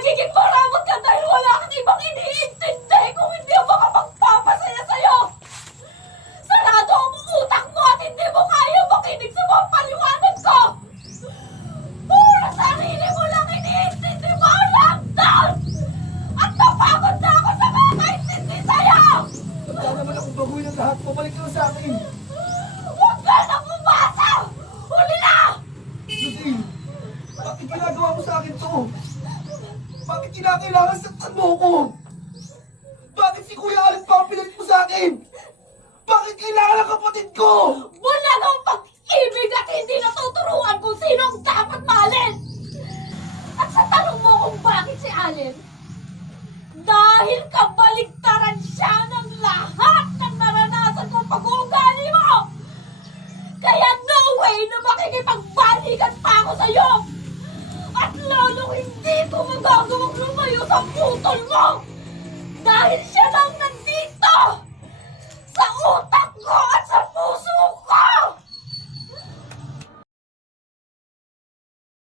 nagiging maramot ka dahil wala kang ibang iniintindi kung hindi ako makapagpapasaya sa'yo! Sarado ang utak mo at hindi mo kaya makinig sa mga paliwanag ko! Puro sarili mo lang iniintindi mo lang down! At napagod na ako sa kakaintindi sa'yo! Wala naman akong baguhin ang lahat. Pabalik ka na sa akin. Huwag ka nang umasa! Huli na! Bakit ginagawa mo sa akin to? Bakit kinakailangan saktan mo ko? Bakit si Kuya Alin pa pinalit mo sa akin? Bakit kailangan ang kapatid ko? Bulag ang pag-ibig at hindi natuturuan kung sino ang dapat mahalin! At sa tanong mo kung bakit si Allen, dahil kabaligtaran siya ng lahat ng naranasan kong pag-uugali mo! Kaya no way na makikipagbalikan pa ako sa'yo! At lalong hindi ko magagawang lumayo sa putol mo! Dahil siya lang